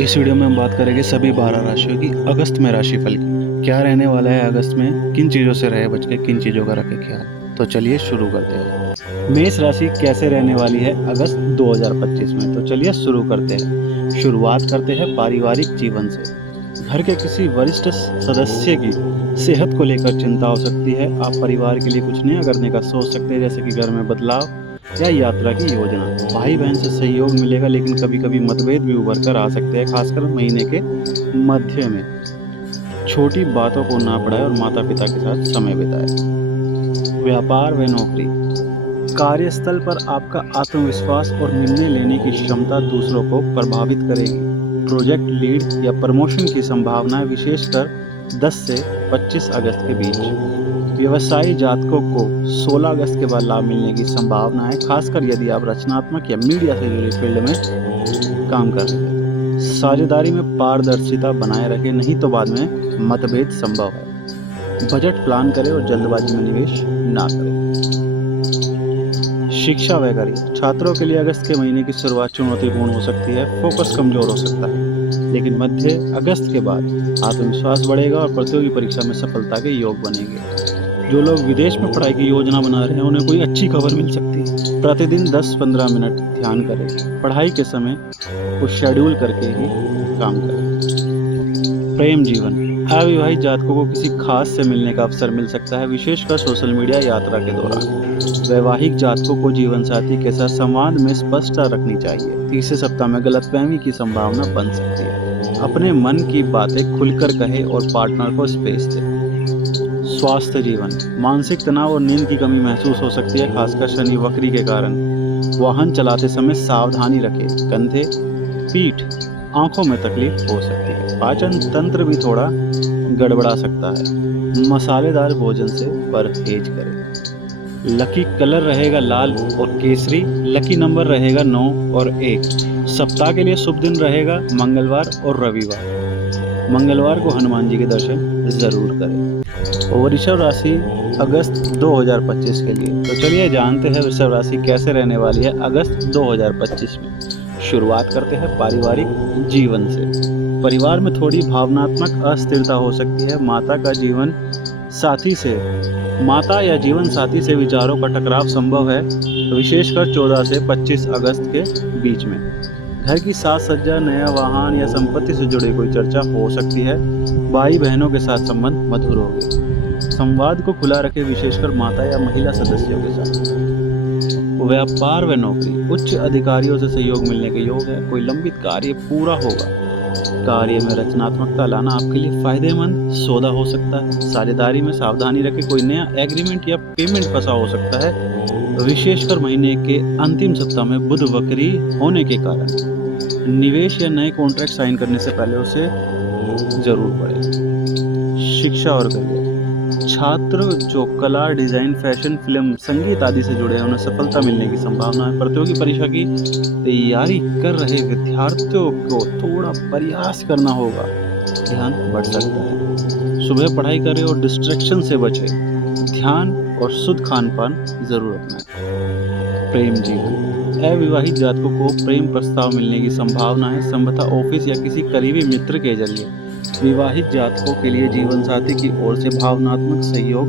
इस वीडियो में हम बात करेंगे सभी 12 राशियों की अगस्त में राशिफल की। क्या रहने वाला है अगस्त में, किन चीज़ों से रहे बच के, किन चीज़ों का रखे ख्याल। तो चलिए शुरू करते हैं। मेष राशि कैसे रहने वाली है अगस्त 2025 में। तो चलिए शुरू करते हैं। शुरुआत करते हैं पारिवारिक जीवन से। घर के किसी वरिष्ठ सदस्य की सेहत को लेकर चिंता हो सकती है। आप परिवार के लिए कुछ नया करने का सोच सकते हैं, जैसे कि घर में बदलाव या यात्रा की योजना। भाई बहन से सहयोग मिलेगा, लेकिन कभी कभी मतभेद भी उभर कर आ सकते हैं, खासकर महीने के मध्य में। छोटी बातों को ना बढ़ाएं और माता पिता के साथ समय बिताएं। व्यापार व नौकरी। कार्यस्थल पर आपका आत्मविश्वास और निर्णय लेने की क्षमता दूसरों को प्रभावित करेगी। प्रोजेक्ट लीड या प्रमोशन की संभावनाएं विशेषकर 10 से 25 अगस्त के बीच। व्यवसायी जातकों को 16 अगस्त के बाद लाभ मिलने की संभावना है, खासकर यदि आप रचनात्मक या मीडिया से जुड़ी फील्ड में काम कर रहे हैं। साझेदारी में पारदर्शिता बनाए रखें, नहीं तो बाद में मतभेद संभव है। बजट प्लान करें और जल्दबाजी में निवेश ना करें। शिक्षा व करियर। छात्रों के लिए अगस्त के महीने की शुरुआत चुनौतीपूर्ण हो सकती है, फोकस कमजोर हो सकता है, लेकिन मध्य अगस्त के बाद आत्मविश्वास बढ़ेगा और प्रतियोगी परीक्षा में सफलता के योग बनेंगे। जो लोग विदेश में पढ़ाई की योजना बना रहे हैं, उन्हें कोई अच्छी खबर मिल सकती है। प्रतिदिन 10-15 मिनट ध्यान करें। पढ़ाई के समय को शेड्यूल करके ही काम करें। प्रेम जीवन। अविवाहित जातकों को किसी खास से मिलने का अवसर मिल सकता है, विशेषकर सोशल मीडिया यात्रा के दौरान। वैवाहिक जातकों को जीवन साथी के साथ संवाद में स्पष्टता रखनी चाहिए। तीसरे सप्ताह में गलतफहमी की संभावना बन सकती है। अपने मन की बातें खुलकर कहें और पार्टनर को स्पेस दें। स्वास्थ्य जीवन। मानसिक तनाव और नींद की कमी महसूस हो सकती है, खासकर शनि वक्री के कारण। वाहन चलाते समय सावधानी रखें। कंधे, पीठ, आंखों में तकलीफ हो सकती है। पाचन तंत्र भी थोड़ा गड़बड़ा सकता है। मसालेदार भोजन से परहेज करें। लकी कलर रहेगा लाल और केसरी। लकी नंबर रहेगा 9 और 1। सप्ताह के लिए शुभ दिन रहेगा मंगलवार और रविवार। मंगलवार को हनुमान जी के दर्शन जरूर करें। और वृषभ राशि अगस्त 2025 के लिए। तो चलिए जानते हैं वृषभ राशि कैसे रहने वाली है अगस्त 2025 में। शुरुआत करते हैं पारिवारिक जीवन से। परिवार में थोड़ी भावनात्मक अस्थिरता हो सकती है। माता या जीवन साथी से विचारों का टकराव संभव है, विशेषकर 14 से 25 अगस्त के बीच में। घर की साज सज्जा, नया वाहन या संपत्ति से जुड़ी कोई चर्चा हो सकती है। भाई बहनों के साथ संबंध मधुर होंगे। संवाद को खुला रखें, विशेषकर माता या महिला सदस्यों के साथ। व्यापार व नौकरी। उच्च अधिकारियों से सहयोग मिलने के योग है। कोई लंबित कार्य पूरा होगा। कार्य में रचनात्मकता लाना आपके लिए फायदेमंद सौदा हो सकता है। साझेदारी में सावधानी रखें। कोई नया एग्रीमेंट या पेमेंट फंसा हो सकता है, विशेषकर महीने के अंतिम सप्ताह में बुध वक्री होने के कारण। निवेश या नए कॉन्ट्रैक्ट साइन करने से पहले उसे जरूर पढ़ें। शिक्षा और करियर। छात्र जो कला, डिजाइन, फैशन, फिल्म, संगीत आदि से जुड़े हैं, उन्हें सफलता मिलने की संभावना है। प्रतियोगी परीक्षा की तैयारी कर रहे विद्यार्थियों को थोड़ा प्रयास करना होगा, ध्यान बढ़ सकता है। सुबह पढ़ाई करें और डिस्ट्रैक्शन से बचें। ध्यान और शुद्ध खान पान जरूर अपनाएं। प्रेम जीवन। अविवाहित जातकों को प्रेम प्रस्ताव मिलने की संभावना है, संभवतः ऑफिस या किसी करीबी मित्र के जरिए। विवाहित जातकों के लिए जीवन साथी की ओर से भावनात्मक सहयोग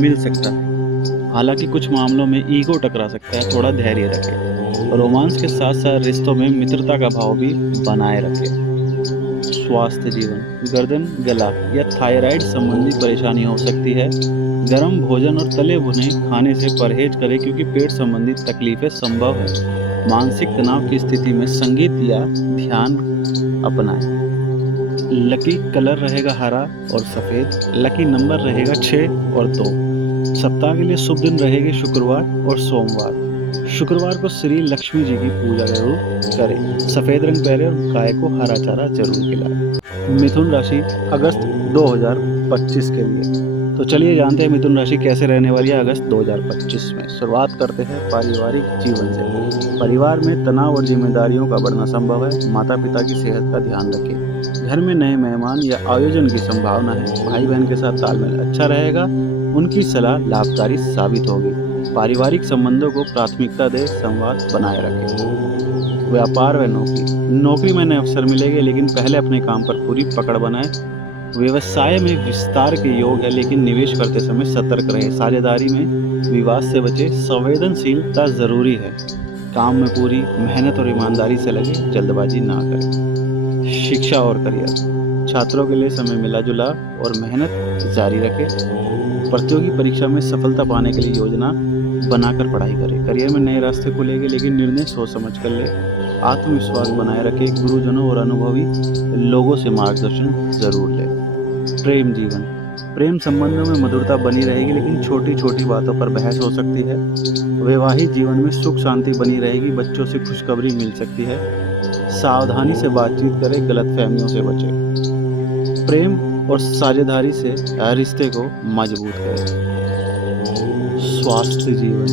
मिल सकता है, हालांकि कुछ मामलों में ईगो टकरा सकता है, थोड़ा धैर्य रखें। रोमांस के साथ साथ रिश्तों में मित्रता का भाव भी बनाए रखें। स्वास्थ्य जीवन। गर्दन, गला या थायराइड संबंधी परेशानी हो सकती है। गर्म भोजन और तले भुने खाने से परहेज करें, क्योंकि पेट संबंधी तकलीफें संभव है। मानसिक तनाव की स्थिति में संगीत या ध्यान अपनाएं। लकी कलर रहेगा हरा और सफेद। लकी नंबर रहेगा 6 और 2। सप्ताह के लिए शुभ दिन रहेंगे शुक्रवार और सोमवार। शुक्रवार को श्री लक्ष्मी जी की पूजा जरूर करें। सफेद रंग पहने और गाय को हरा चारा जरूर खिलाएं। मिथुन राशि अगस्त 2025 के लिए। तो चलिए जानते हैं मिथुन राशि कैसे रहने वाली है अगस्त 2025 में। शुरुआत करते हैं पारिवारिक जीवन से। परिवार में तनाव और जिम्मेदारियों का बढ़ना संभव है। माता पिता की सेहत का ध्यान रखें। घर में नए मेहमान या आयोजन की संभावना है। भाई बहन के साथ तालमेल अच्छा रहेगा, उनकी सलाह लाभकारी साबित होगी। पारिवारिक संबंधों को प्राथमिकता दें, संवाद बनाए रखें। व्यापार व नौकरी में नए अवसर मिलेंगे, लेकिन पहले अपने काम पर पूरी पकड़ बनाएं। व्यवसाय में विस्तार के योग है, लेकिन निवेश करते समय सतर्क रहे। साझेदारी में विवाद से बचे, संवेदनशीलता जरूरी है। काम में पूरी मेहनत और ईमानदारी से लगे, जल्दबाजी ना करें। शिक्षा और करियर, छात्रों के लिए समय मिला जुला और मेहनत जारी रखें। प्रतियोगी परीक्षा में सफलता पाने के लिए योजना बनाकर पढ़ाई करें। करियर में नए रास्ते खुलेंगे, लेकिन निर्णय सोच समझ कर ले। आत्मविश्वास बनाए रखें, गुरुजनों और अनुभवी लोगों से मार्गदर्शन जरूर लें। प्रेम जीवन, प्रेम संबंधों में मधुरता बनी रहेगी, लेकिन छोटी छोटी बातों पर बहस हो सकती है। वैवाहिक जीवन में सुख शांति बनी रहेगी, बच्चों से खुशखबरी मिल सकती है। सावधानी से बातचीत करें, गलतफहमियों से बचें। प्रेम और साझेदारी से रिश्ते को मजबूत करें। स्वास्थ्य जीवन,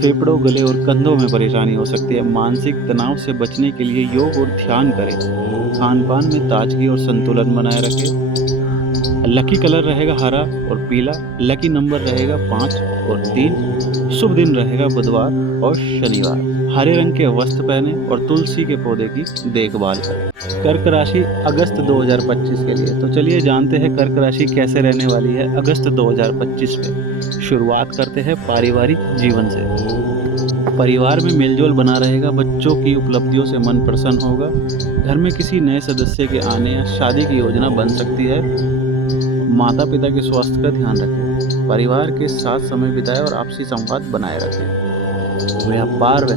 फेफड़ों, गले और कंधों में परेशानी हो सकती है। मानसिक तनाव से बचने के लिए योग और ध्यान करें। खान पान में ताजगी और संतुलन बनाए रखें। लकी कलर रहेगा हरा और पीला। लकी नंबर रहेगा 5 और 3। शुभ दिन रहेगा बुधवार और शनिवार। हरे रंग के वस्त्र पहने और तुलसी के पौधे की देखभाल करें। कर्क राशि अगस्त 2025 के लिए। तो चलिए जानते हैं कर्क राशि कैसे रहने वाली है अगस्त 2025 में। शुरुआत करते हैं पारिवारिक जीवन से। परिवार में मेलजोल बना रहेगा, बच्चों की उपलब्धियों से मन प्रसन्न होगा। घर में किसी नए सदस्य के आने या शादी की योजना बन सकती है। माता पिता के स्वास्थ्य का ध्यान रखें। परिवार के साथ समय बिताएं और आपसी संवाद बनाए रखें। व्यापार व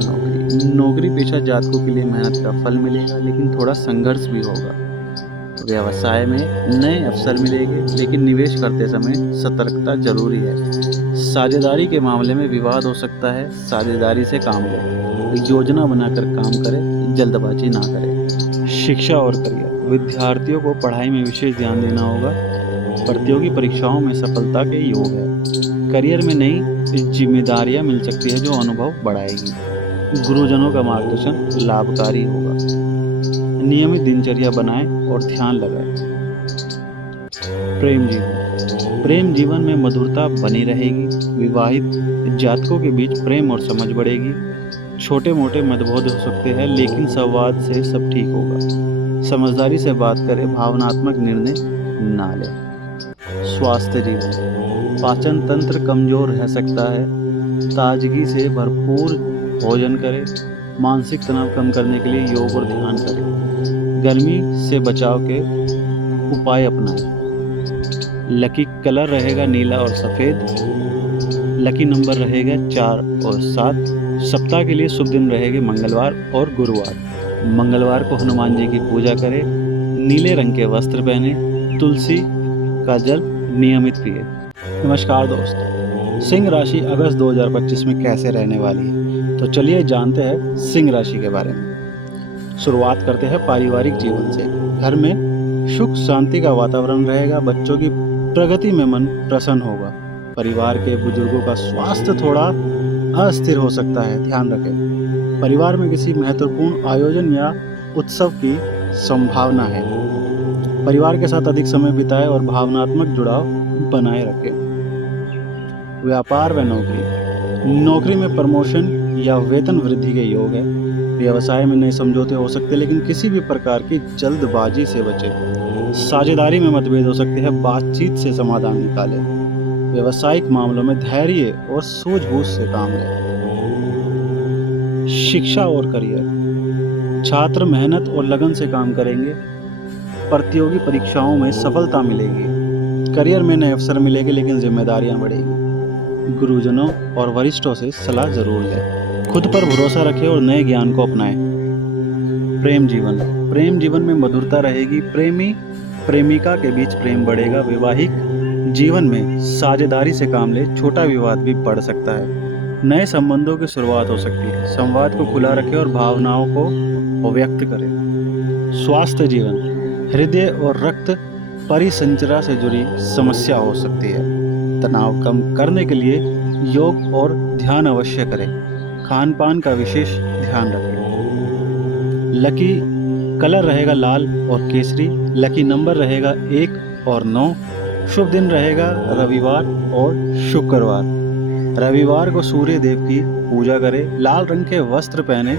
नौकरी पेशा जातकों के लिए मेहनत का फल मिलेगा, लेकिन थोड़ा संघर्ष भी होगा। व्यवसाय में नए अवसर मिलेंगे, लेकिन निवेश करते समय सतर्कता जरूरी है। साझेदारी के मामले में विवाद हो सकता है, साझेदारी से काम लें। योजना बनाकर काम करें, जल्दबाजी ना करें। शिक्षा और करियर, विद्यार्थियों को पढ़ाई में विशेष ध्यान देना होगा। प्रतियोगी परीक्षाओं में सफलता के योग है। करियर में नई जिम्मेदारियां मिल सकती है, जो अनुभव बढ़ाएगी। गुरुजनों का मार्गदर्शन लाभकारी होगा। नियमित दिनचर्या बनाएं और ध्यान लगाएं। प्रेम जीवन में मधुरता बनी रहेगी। विवाहित जातकों के बीच प्रेम और समझ बढ़ेगी। छोटे मोटे मतभेद हो सकते हैं, लेकिन संवाद से सब ठीक होगा। समझदारी से बात करें, भावनात्मक निर्णय ना लें। स्वास्थ्य जीवन, पाचन तंत्र कमजोर रह सकता है। ताजगी से भरपूर भोजन करें। मानसिक तनाव कम करने के लिए योग और ध्यान करें। गर्मी से बचाव के उपाय अपनाएं। लकी कलर रहेगा नीला और सफ़ेद। लकी नंबर रहेगा 4 और 7। सप्ताह के लिए शुभ दिन रहेंगे मंगलवार और गुरुवार। मंगलवार को हनुमान जी की पूजा करें। नीले रंग के वस्त्र पहने। तुलसी का जल नियमित पिए। नमस्कार दोस्तों, सिंह राशि अगस्त 2025 में कैसे रहने वाली है, तो चलिए जानते हैं सिंह राशि के बारे में। शुरुआत करते हैं पारिवारिक जीवन से। घर में सुख शांति का वातावरण रहेगा। बच्चों की प्रगति में मन प्रसन्न होगा। परिवार के बुजुर्गों का स्वास्थ्य थोड़ा अस्थिर हो सकता है, ध्यान रखें। परिवार में किसी महत्वपूर्ण आयोजन या उत्सव की संभावना है। परिवार के साथ अधिक समय बिताएं और भावनात्मक जुड़ाव बनाए रखें। व्यापार व नौकरी में प्रमोशन या वेतन वृद्धि के योग है। व्यवसाय में नए समझौते हो सकते हैं, लेकिन किसी भी प्रकार की जल्दबाजी से बचें। साझेदारी में मतभेद हो सकते हैं, बातचीत से समाधान निकालें। व्यवसायिक मामलों में धैर्य और सूझबूझ से काम लें। शिक्षा और करियर, छात्र मेहनत और लगन से काम करेंगे। प्रतियोगी परीक्षाओं में सफलता मिलेगी। करियर में नए अवसर मिलेंगे, लेकिन जिम्मेदारियां बढ़ेगी। गुरुजनों और वरिष्ठों से सलाह जरूर लें। खुद पर भरोसा रखें और नए ज्ञान को अपनाएं। प्रेम जीवन में मधुरता रहेगी। प्रेमी प्रेमिका के बीच प्रेम बढ़ेगा। वैवाहिक जीवन में साझेदारी से काम लें। छोटा विवाद भी बढ़ सकता है। नए संबंधों की शुरुआत हो सकती है। संवाद को खुला रखें और भावनाओं को व्यक्त करें। स्वास्थ्य जीवन, हृदय और रक्त परिसंचरण से जुड़ी समस्या हो सकती है। तनाव कम करने के लिए योग और ध्यान अवश्य करें। खान पान का विशेष ध्यान रखें। लकी कलर रहेगा लाल और केसरी। लकी नंबर रहेगा 1 और 9। शुभ दिन रहेगा रविवार और शुक्रवार। रविवार को सूर्य देव की पूजा करें। लाल रंग के वस्त्र पहने।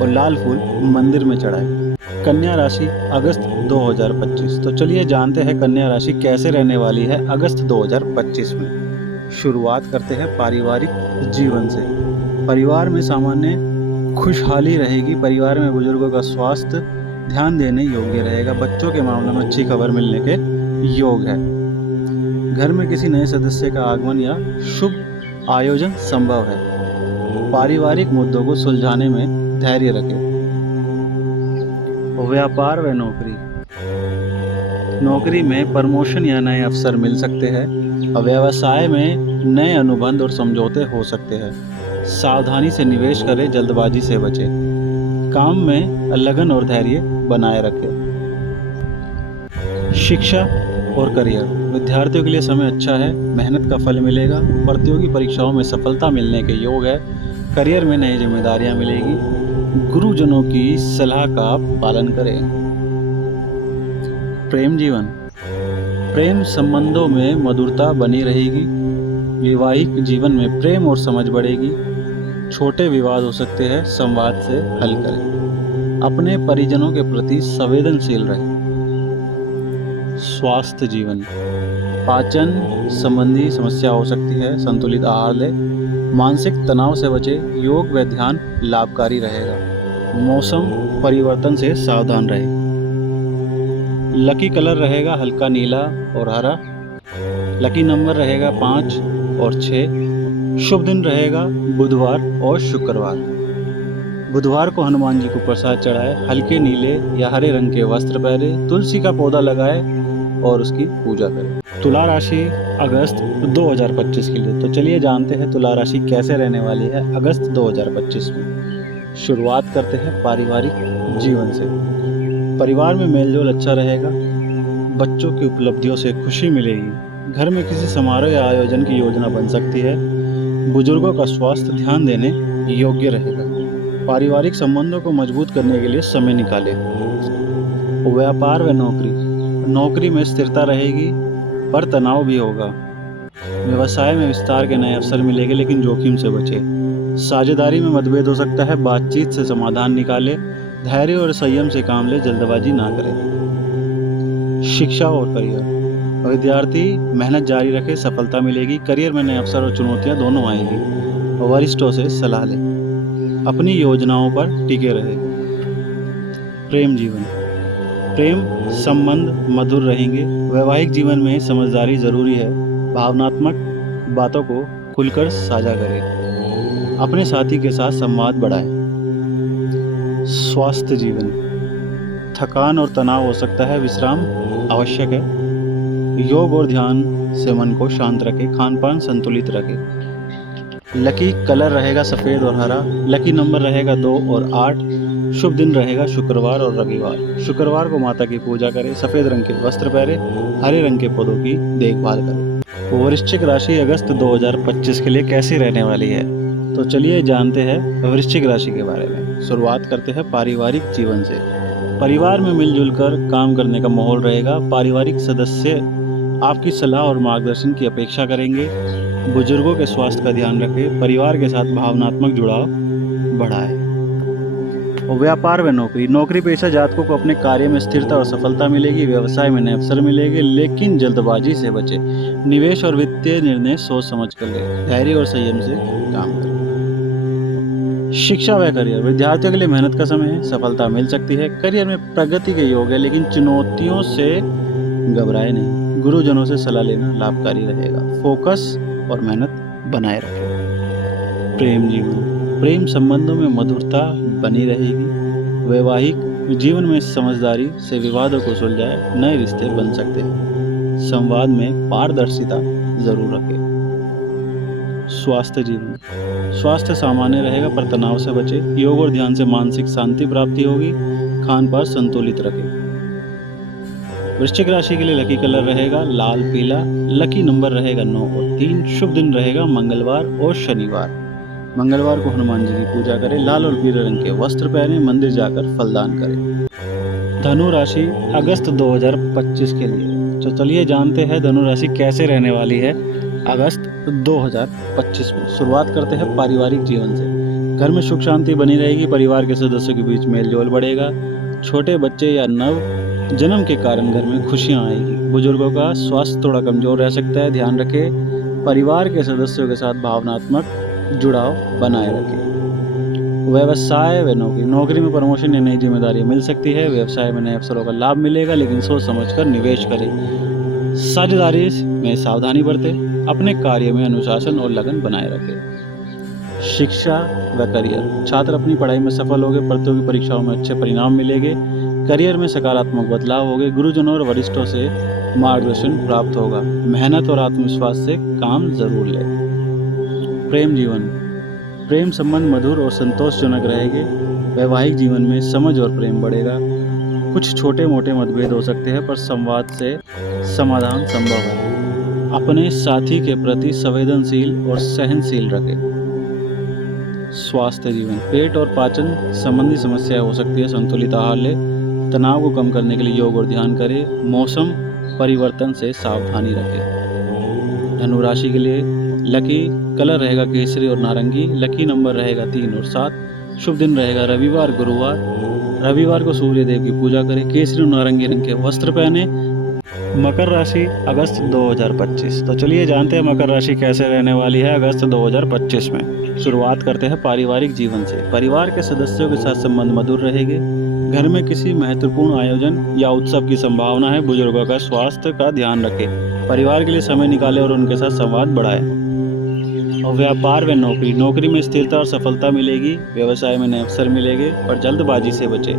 और लाल फूल मंदिर में चढ़ाएं। कन्या राशि अगस्त 2025। तो चलिए जानते हैं कन्या राशि कैसे रहने वाली है अगस्त 2025 में। शुरुआत करते हैं पारिवारिक जीवन से। परिवार में सामान्य खुशहाली रहेगी। परिवार में बुजुर्गों का स्वास्थ्य ध्यान देने योग्य रहेगा। बच्चों के मामले में अच्छी खबर मिलने के योग है। घर में किसी नए सदस्य का आगमन या शुभ आयोजन संभव है। पारिवारिक मुद्दों को सुलझाने में धैर्य रखें। व्यापार व नौकरी। नौकरी में प्रमोशन या नए अवसर मिल सकते हैं। व्यवसाय में नए अनुबंध और समझौते हो सकते हैं। सावधानी से निवेश करें, जल्दबाजी से बचें। काम में लगन और धैर्य बनाए रखें। शिक्षा और करियर। विद्यार्थियों के लिए समय अच्छा है। मेहनत का फल मिलेगा। प्रतियोगी परीक्षाओं में सफलता मिलने के योग है। करियर में नई जिम्मेदारियां मिलेगी। गुरुजनों की सलाह का पालन करें। प्रेम जीवन। प्रेम संबंधों में मधुरता बनी रहेगी। वैवाहिक जीवन में प्रेम और समझ बढ़ेगी। छोटे विवाद हो सकते हैं, संवाद से हल करें। अपने परिजनों के प्रति संवेदनशील रहें। स्वास्थ्य जीवन। पाचन संबंधी समस्या हो सकती है, संतुलित आहार लें। मानसिक तनाव से बचें। योग व ध्यान लाभकारी रहेगा। मौसम परिवर्तन से सावधान रहें। लकी कलर रहेगा हल्का नीला और हरा। लकी नंबर रहेगा 5 और 6। शुभ दिन रहेगा बुधवार और शुक्रवार। बुधवार को हनुमान जी को प्रसाद चढ़ाएं। हल्के नीले या हरे रंग के वस्त्र पहने। तुलसी का पौधा लगाएं और उसकी पूजा करें। तुला राशि अगस्त 2025 के लिए। तो चलिए जानते हैं तुला राशि कैसे रहने वाली है अगस्त 2025 में। शुरुआत करते हैं पारिवारिक जीवन से। परिवार में मेलजोल अच्छा रहेगा। बच्चों की उपलब्धियों से खुशी मिलेगी। घर में किसी समारोह या आयोजन की योजना बन सकती है। बुजुर्गों का स्वास्थ्य ध्यान देने योग्य रहेगा। पारिवारिक संबंधों को मजबूत करने के लिए समय निकालें। व्यापार व नौकरी। नौकरी में स्थिरता रहेगी पर तनाव भी होगा। व्यवसाय में विस्तार के नए अवसर मिलेंगे, लेकिन जोखिम से बचें। साझेदारी में मतभेद हो सकता है, बातचीत से समाधान निकालें। धैर्य और संयम से काम लें, जल्दबाजी ना करें। शिक्षा और करियर। विद्यार्थी मेहनत जारी रखें, सफलता मिलेगी। करियर में नए अवसर और चुनौतियां दोनों आएंगी। वरिष्ठों से सलाह लें। अपनी योजनाओं पर टिके रहें। प्रेम जीवन। प्रेम संबंध मधुर रहेंगे। वैवाहिक जीवन में समझदारी जरूरी है। भावनात्मक बातों को खुलकर साझा करें। अपने साथी के साथ संवाद बढ़ाएं। स्वास्थ्य जीवन। थकान और तनाव हो सकता है, विश्राम आवश्यक है। योग और ध्यान से मन को शांत रखें। खान पान संतुलित रखें। लकी कलर रहेगा सफ़ेद और हरा। लकी नंबर रहेगा 2 और 8। शुभ दिन रहेगा शुक्रवार और रविवार। शुक्रवार को माता की पूजा करें। सफ़ेद रंग के वस्त्र पहने। हरे रंग के पौधों की देखभाल करें। वृश्चिक राशि अगस्त 2025 के लिए कैसी रहने वाली है, तो चलिए जानते हैं वृश्चिक राशि के बारे में। शुरुआत करते हैं पारिवारिक जीवन से। परिवार में मिलजुल कर काम करने का माहौल रहेगा। पारिवारिक सदस्य आपकी सलाह और मार्गदर्शन की अपेक्षा करेंगे। बुजुर्गों के स्वास्थ्य का ध्यान रखें। परिवार के साथ भावनात्मक जुड़ाव बढ़ाएं। व्यापार व नौकरी। नौकरी पेशा जातकों को अपने कार्य में स्थिरता और सफलता मिलेगी। व्यवसाय में नए अवसर मिलेंगे, लेकिन जल्दबाजी से बचें। निवेश और वित्तीय निर्णय सोच समझ कर लें। धैर्य और संयम से काम करें। शिक्षा व करियर। विद्यार्थियों के लिए मेहनत का समय है, सफलता मिल सकती है। करियर में प्रगति के योग है, लेकिन चुनौतियों से घबराए नहीं। गुरुजनों से सलाह लेना लाभकारी रहेगा। फोकस और मेहनत बनाए रखें। प्रेम जीवन। प्रेम संबंधों में मधुरता बनी रहेगी। वैवाहिक जीवन में समझदारी से विवादों को सुलझाए नए रिश्ते बन सकते हैं। संवाद में पारदर्शिता जरूर रखें। स्वास्थ्य जीवन। स्वास्थ्य सामान्य रहेगा पर तनाव से बचें। योग और ध्यान से मानसिक शांति प्राप्ति होगी। खान पान संतुलित रखें। वृश्चिक राशि के लिए लकी कलर रहेगा लाल पीला। लकी नंबर रहेगा 9 और 3। शुभ दिन रहेगा मंगलवार और शनिवार। मंगलवार को हनुमान जी की पूजा करें। लाल और पीले रंग के वस्त्र पहने। मंदिर जाकर फलदान करें। धनु राशि अगस्त 2025 के लिए। तो चलिए जानते हैं धनु राशि कैसे रहने वाली है अगस्त 2025 में। शुरुआत करते हैं पारिवारिक जीवन से। घर में सुख शांति बनी रहेगी, परिवार के सदस्यों के बीच मेल जोल बढ़ेगा, छोटे बच्चे या नव जन्म के कारण घर में खुशियां आएगी। बुजुर्गों का स्वास्थ्य थोड़ा कमजोर रह सकता है, ध्यान रखें। परिवार के सदस्यों के साथ भावनात्मक जुड़ाव बनाए रखें। व्यवसाय व नौकरी, नौकरी में प्रमोशन या नई जिम्मेदारी मिल सकती है। व्यवसाय में नए अवसरों का लाभ मिलेगा, लेकिन सोच समझकर निवेश करें। साझेदारी में सावधानी बरतें, अपने कार्य में अनुशासन और लगन बनाए रखें। शिक्षा व करियर, छात्र अपनी पढ़ाई में सफल होंगे, प्रतियोगी परीक्षाओं में अच्छे परिणाम मिलेंगे, करियर में सकारात्मक बदलाव होंगे, गुरुजनों और वरिष्ठों से मार्गदर्शन प्राप्त होगा। मेहनत और आत्मविश्वास से काम जरूर लें। प्रेम जीवन, प्रेम संबंध मधुर और संतोषजनक रहेंगे। वैवाहिक जीवन में समझ और प्रेम बढ़ेगा। कुछ छोटे मोटे मतभेद हो सकते हैं, पर संवाद से समाधान संभव है। अपने साथी के प्रति संवेदनशील और सहनशील रखें। स्वास्थ्य जीवन, पेट और पाचन संबंधी समस्या हो सकती है, संतुलित आहार लें। तनाव को कम करने के लिए योग और ध्यान करें। मौसम परिवर्तन से सावधानी रखें। धनु राशि के लिए लकी कलर रहेगा केसरी और नारंगी। लकी नंबर रहेगा 3 और 7। शुभ दिन रहेगा रविवार गुरुवार। रविवार को सूर्य देव की पूजा करें। केसरी और नारंगी रंग के वस्त्र पहने। मकर राशि अगस्त 2025। तो चलिए जानते हैं मकर राशि कैसे रहने वाली है अगस्त 2025 में। शुरुआत करते हैं पारिवारिक जीवन से। परिवार के सदस्यों के साथ संबंध मधुर रहेंगे। घर में किसी महत्वपूर्ण आयोजन या उत्सव की संभावना है। बुजुर्गों का स्वास्थ्य का ध्यान रखें। परिवार के लिए समय निकालें और उनके साथ संवाद बढ़ाएं। और व्यापार व नौकरी, नौकरी में स्थिरता और सफलता मिलेगी। व्यवसाय में नए अवसर मिलेंगे, पर जल्दबाजी से बचें।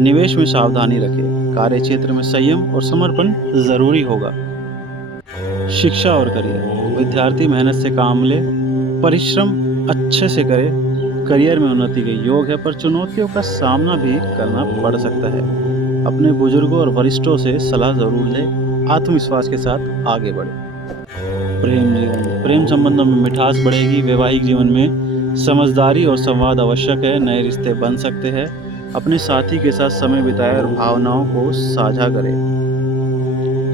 निवेश में सावधानी रखें। कार्य क्षेत्र में संयम और समर्पण जरूरी होगा। शिक्षा और करियर, विद्यार्थी मेहनत से काम ले, परिश्रम अच्छे से करें। करियर में उन्नति के योग है, पर चुनौतियों का सामना भी करना पड़ सकता है। अपने बुजुर्गों और वरिष्ठों से सलाह जरूर लें। आत्मविश्वास के साथ आगे बढ़ें। प्रेम जीवन, प्रेम संबंधों में मिठास बढ़ेगी। वैवाहिक जीवन में समझदारी और संवाद आवश्यक है। नए रिश्ते बन सकते हैं। अपने साथी के साथ समय बिताएं और भावनाओं को साझा करें।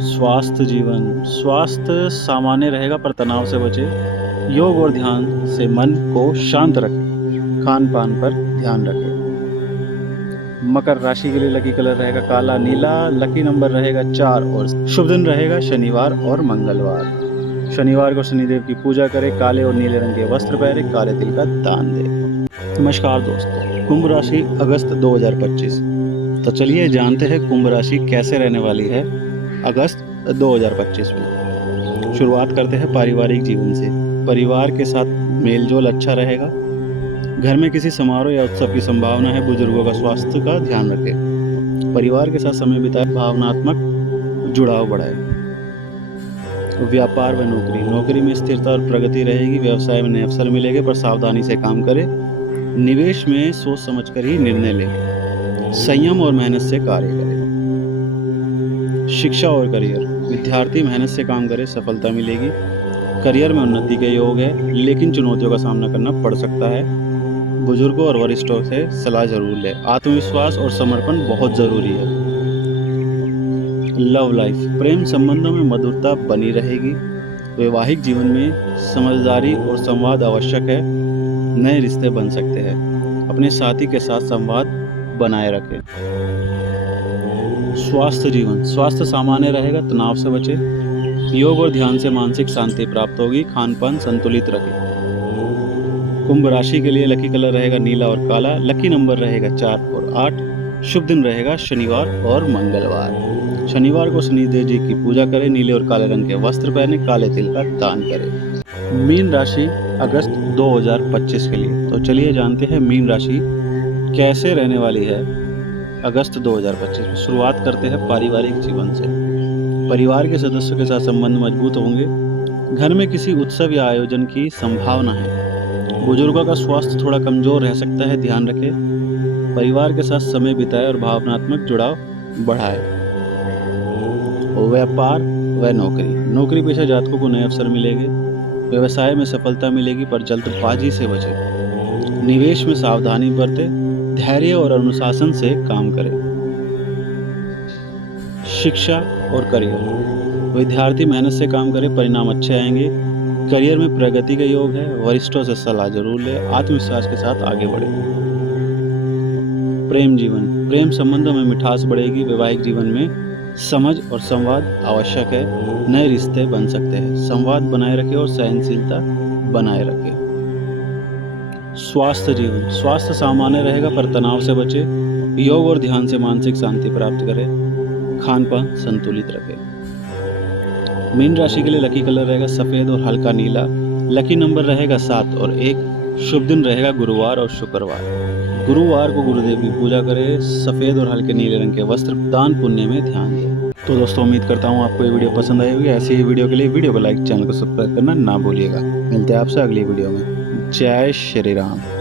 स्वास्थ्य जीवन, स्वास्थ्य सामान्य रहेगा, पर तनाव से बचें। योग और ध्यान से मन को शांत रखें। खान पान पर ध्यान रखें। मकर राशि के लिए लकी कलर रहेगा काला नीला। लकी नंबर रहेगा 4 और शुभ दिन रहेगा शनिवार और मंगलवार। शनिवार को शनिदेव की पूजा करें। काले और नीले रंग के वस्त्र पहने। काले तिल का दान दें। नमस्कार दोस्तों, कुंभ राशि अगस्त 2025। तो चलिए जानते हैं कुंभ राशि कैसे रहने वाली है अगस्त 2025 में। शुरुआत करते हैं पारिवारिक जीवन से। परिवार के साथ मेलजोल अच्छा रहेगा। घर में किसी समारोह या उत्सव की संभावना है। बुजुर्गों का स्वास्थ्य का ध्यान रखें। परिवार के साथ समय बिताए, भावनात्मक जुड़ाव बढ़ाए। व्यापार व नौकरी, नौकरी में स्थिरता और प्रगति रहेगी। व्यवसाय में नए अवसर मिलेंगे, पर सावधानी से काम करें। निवेश में सोच समझकर ही निर्णय लें। संयम और मेहनत से कार्य करें। शिक्षा और करियर, विद्यार्थी मेहनत से काम करे, सफलता मिलेगी। करियर में उन्नति के योग है, लेकिन चुनौतियों का सामना करना पड़ सकता है। बुजुर्गों और वरिष्ठों से सलाह जरूर लें। आत्मविश्वास और समर्पण बहुत जरूरी है। लव लाइफ, प्रेम संबंधों में मधुरता बनी रहेगी। वैवाहिक जीवन में समझदारी और संवाद आवश्यक है। नए रिश्ते बन सकते हैं। अपने साथी के साथ संवाद बनाए रखें। स्वास्थ्य जीवन, स्वास्थ्य सामान्य रहेगा, तनाव से बचें। योग और ध्यान से मानसिक शांति प्राप्त होगी। खान पान संतुलित रखें। कुंभ राशि के लिए लकी कलर रहेगा नीला और काला। लकी नंबर रहेगा 4 और 8। शुभ दिन रहेगा शनिवार और मंगलवार। शनिवार को शनिदेव जी की पूजा करें। नीले और काले रंग के वस्त्र पहने। काले तिल का दान करें। मीन राशि अगस्त 2025 के लिए। तो चलिए जानते हैं मीन राशि कैसे रहने वाली है अगस्त 2025 में। शुरुआत करते हैं पारिवारिक जीवन से। परिवार के सदस्यों के साथ संबंध मजबूत होंगे। घर में किसी उत्सव या आयोजन की संभावना है। बुजुर्गों का स्वास्थ्य थोड़ा कमजोर रह सकता है, ध्यान रखें। परिवार के साथ समय बिताएं और भावनात्मक जुड़ाव बढ़ाएं। व्यापार व नौकरी, नौकरी पेशा जातकों को नए अवसर मिलेंगे। व्यवसाय में सफलता मिलेगी, पर जल्दबाजी से बचें। निवेश में सावधानी बरतें। धैर्य और अनुशासन से काम करें। शिक्षा और करियर, विद्यार्थी मेहनत से काम करें, परिणाम अच्छे आएंगे। करियर में प्रगति का योग है, वरिष्ठों से सलाह जरूर ले, आत्मविश्वास के साथ आगे बढ़े। प्रेम जीवन, प्रेम संबंधों में मिठास बढ़ेगी, वैवाहिक जीवन में समझ और संवाद आवश्यक है, नए रिश्ते बन सकते हैं, संवाद बनाए रखें और सहनशीलता बनाए रखें। स्वास्थ्य जीवन, स्वास्थ्य सामान्य रहेगा पर तनाव से बचे, योग और ध्यान से मानसिक शांति प्राप्त करें, खान पान संतुलित रखें। मीन राशि के लिए लकी कलर रहेगा सफ़ेद और हल्का नीला, लकी नंबर रहेगा 7 और 1, शुभ दिन रहेगा गुरुवार और शुक्रवार। गुरुवार को गुरुदेव की पूजा करें, सफ़ेद और हल्के नीले रंग के वस्त्र दान पुण्य में ध्यान दें। तो दोस्तों उम्मीद करता हूँ आपको ये वीडियो पसंद आई होगी। ऐसी ही वीडियो के लिए वीडियो को लाइक, चैनल को सब्सक्राइब करना ना भूलिएगा। मिलते हैं आपसे अगली वीडियो में। जय श्री राम।